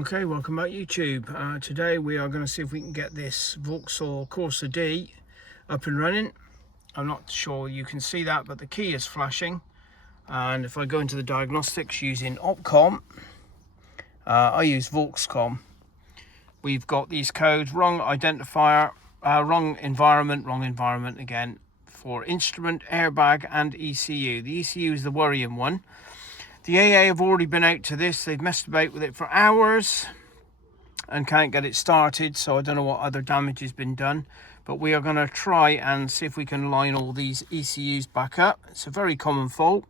Okay, welcome back YouTube. Today we are going to see if we can get this Vauxhall Corsa D up and running. I'm not sure you can see that, but the key is flashing. And if I go into the diagnostics using Opcom, I use Vauxcom. We've got these codes: wrong identifier, wrong environment again, for instrument, airbag and ECU. The ECU is the worrying one. The AA have already been out to this. They've messed about with it for hours and can't get it started, so I don't know what other damage has been done, but we are going to try and see if we can line all these ECUs back up. It's a very common fault.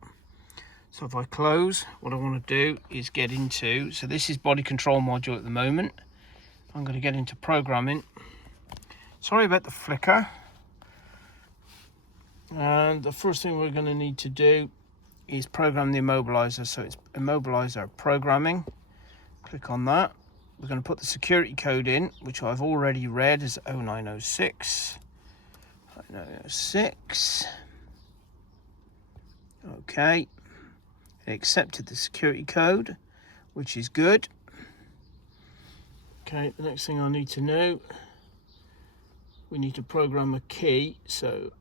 So if I close, what I want to do is get into, so this is body control module at the moment. I'm going to get into programming. Sorry about the flicker. And the first thing we're going to need to do is program the immobiliser. So it's immobiliser programming. Click on that. We're going to put the security code in, which I've already read as 0906. 0906. Okay. It accepted the security code, which is good. Okay, the next thing I need to know, we need to program a key. So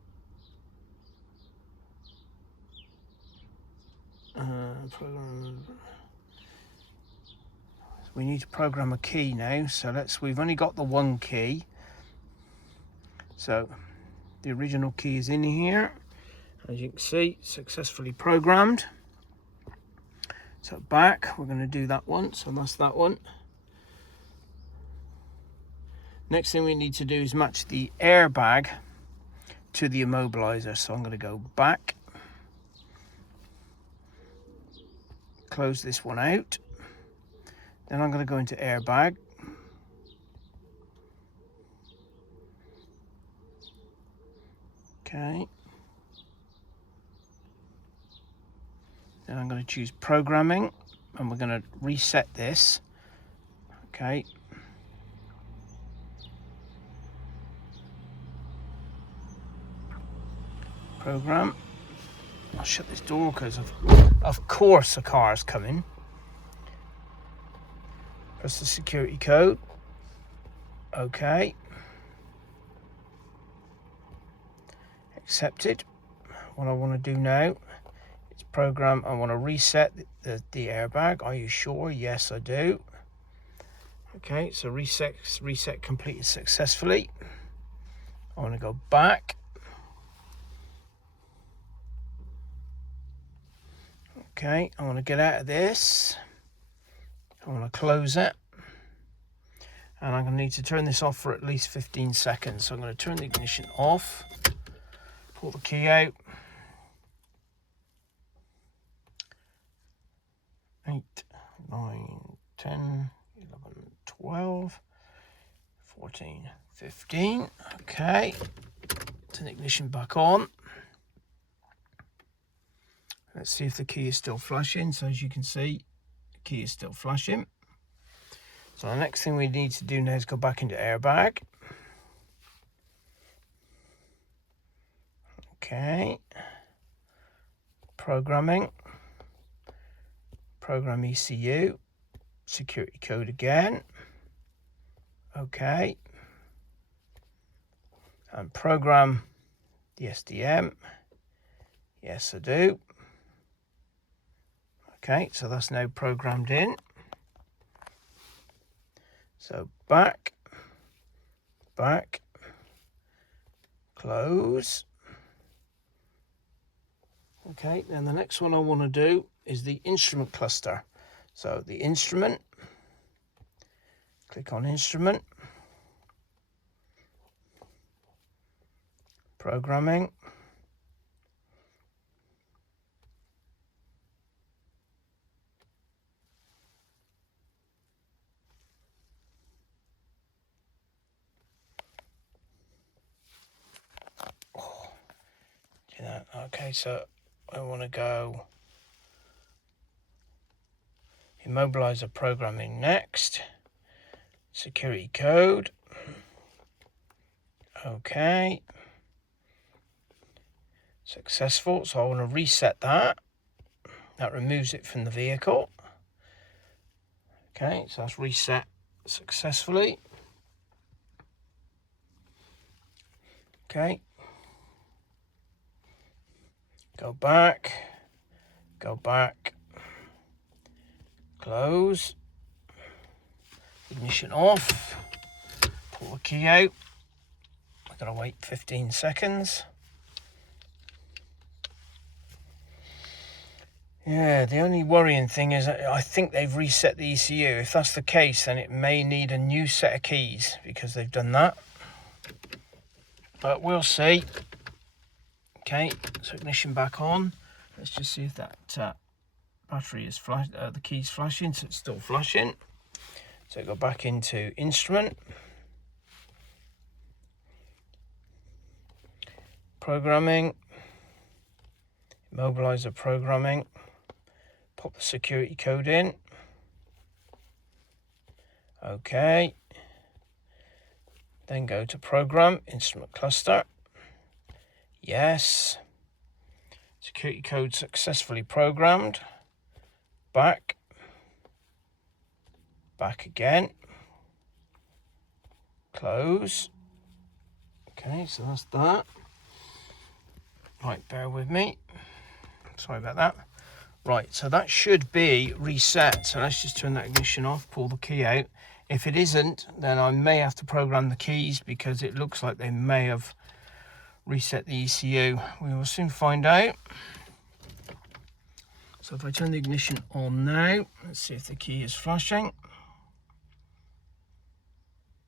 we need to program a key now. So we've only got the one key. So the original key is in here. As you can see, successfully programmed. So back, we're going to do that one. So that's that one. Next thing we need to do is match the airbag to the immobiliser. So I'm going to go back. Close this one out. Then I'm going to go into airbag. Okay. Then I'm going to choose programming and we're going to reset this. Okay. Program. I'll shut this door because of course a car's coming. Press the security code. Okay. Accepted. What I want to do now is program. I want to reset the airbag. Are you sure? Yes, I do. Okay, so reset completed successfully. I want to go back. Okay, I want to get out of this. I want to close it. And I'm going to need to turn this off for at least 15 seconds. So I'm going to turn the ignition off. Pull the key out. 8, 9, 10, 11, 12, 14, 15. Okay. Turn the ignition back on. Let's see if the key is still flashing. So as you can see, the key is still flashing. So the next thing we need to do now is go back into airbag. Okay. Programming. Program ECU. Security code again. Okay. And program the SDM. Yes, I do. Okay, so that's now programmed in. So back, close. Okay, then the next one I want to do is the instrument cluster. So the instrument, click on instrument, programming. Okay, so I want to go immobiliser programming next. Security code. Okay. Successful. So I want to reset that. That removes it from the vehicle. Okay, so that's reset successfully. Okay. Go back, close, ignition off, pull the key out. I've got to wait 15 seconds. Yeah, the only worrying thing is I think they've reset the ECU. If that's the case, then it may need a new set of keys because they've done that. But we'll see. Okay, so ignition back on. Let's just see if that battery is flash. The key's flashing, so it's still flashing. So go back into instrument, programming, Immobiliser programming. Pop the security code in. Okay. Then go to program, instrument cluster. Yes. Security code successfully programmed. Back again. Close. Okay, so that's that. Right, bear with me. Sorry about that. Right, so that should be reset. So let's just turn that ignition off, pull the key out. If it isn't, then I may have to program the keys because it looks like they may have reset the ECU. We will soon find out. So if I turn the ignition on now, let's see if the key is flashing.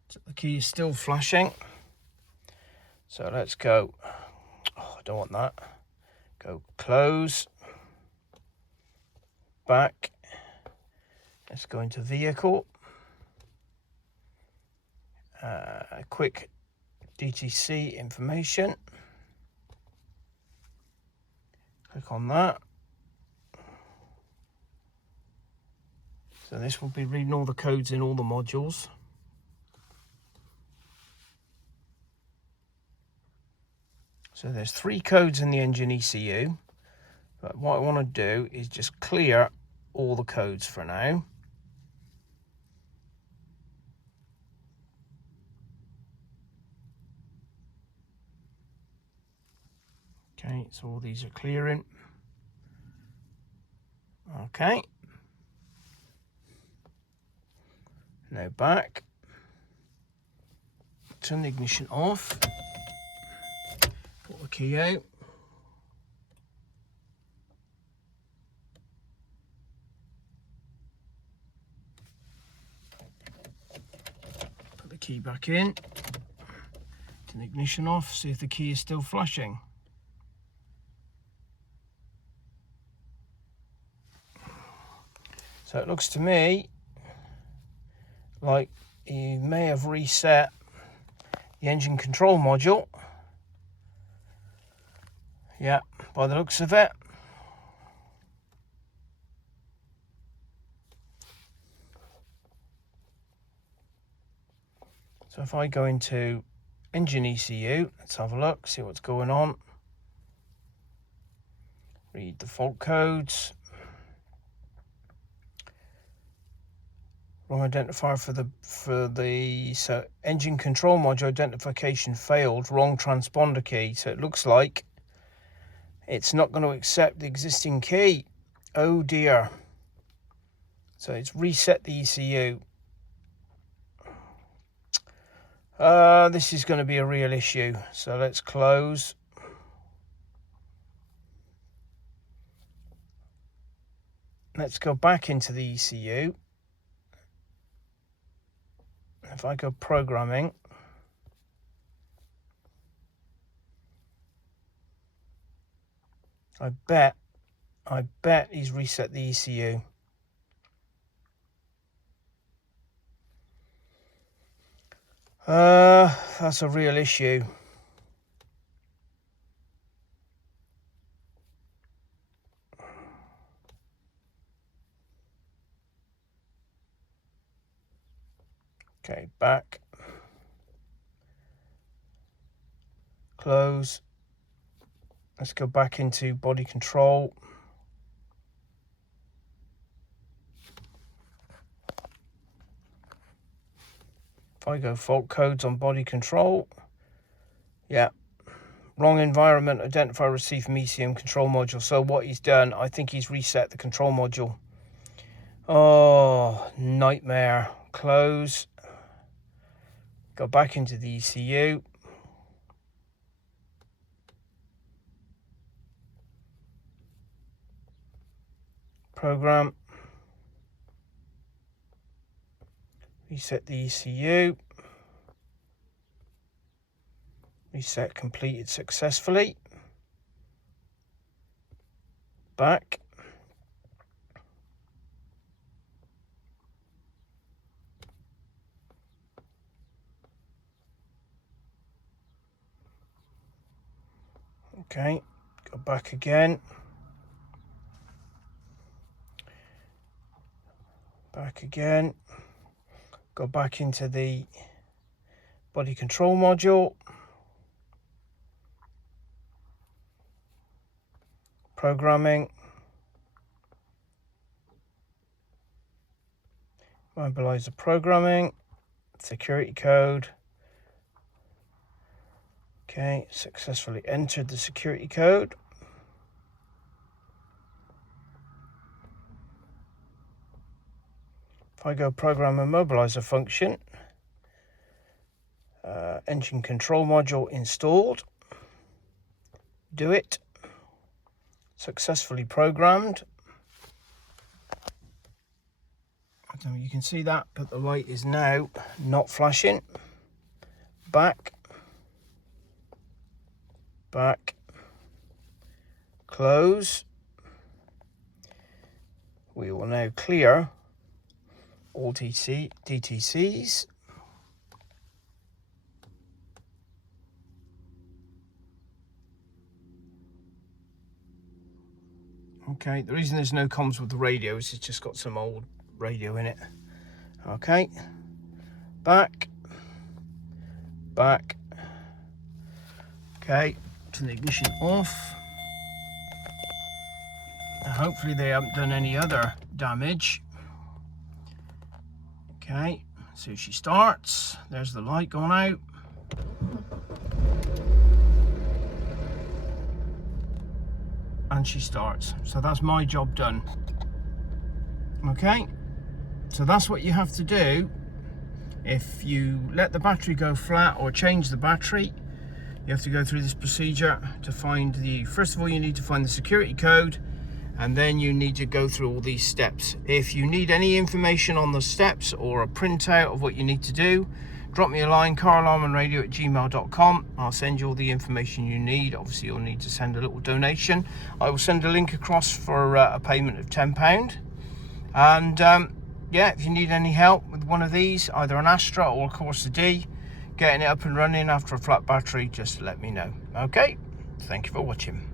So the key is still flashing. So let's go. Oh, I don't want that. Go close. Back. Let's go into vehicle. Quick DTC information. Click on that. So this will be reading all the codes in all the modules. So there's 3 codes in the engine ECU. But what I want to do is just clear all the codes for now. Okay, so all these are clearing. Okay. Now back. Turn the ignition off. Pull the key out. Put the key back in. Turn the ignition off. See if the key is still flashing. So it looks to me like you may have reset the engine control module. Yeah, by the looks of it. So if I go into engine ECU, let's have a look, see what's going on. Read the fault codes. Wrong identifier for the so engine control module identification failed, wrong transponder key. So it looks like it's not going to accept the existing key. Oh dear. So it's reset the ECU. This is going to be a real issue. So let's close. Let's go back into the ECU. If I go programming, I bet he's reset the ECU. That's a real issue. Okay, back. Close. Let's go back into body control. If I go fault codes on body control, yeah, wrong environment, identify received from ECM control module. So what he's done, I think he's reset the control module. Oh, nightmare. Close. Go back into the ECU. Program. Reset the ECU. Reset completed successfully. Back. Okay, go back again. Back again. Go back into the body control module. Programming. Immobiliser programming. Security code. Okay, successfully entered the security code. If I go program Immobiliser function, engine control module installed. Do it. Successfully programmed. I don't know if you can see that, but the light is now not flashing. Back. Back. Close. We will now clear all DTCs. Okay, the reason there's no comms with the radio is it's just got some old radio in it. Okay, back. Okay, turn the ignition off. Now, hopefully they haven't done any other damage. Okay, so she starts. There's the light going out. And she starts. So that's my job done. Okay, so that's what you have to do if you let the battery go flat or change the battery. You have to go through this procedure to find first of all you need to find the security code, and then you need to go through all these steps. If you need any information on the steps or a printout of what you need to do, drop me a line, caralarmandradio@gmail.com. I'll send you all the information you need. Obviously you'll need to send a little donation. I will send a link across for a payment of £10. And yeah, if you need any help with one of these, either an Astra or a Corsa D, getting it up and running after a flat battery, just let me know. Okay, thank you for watching.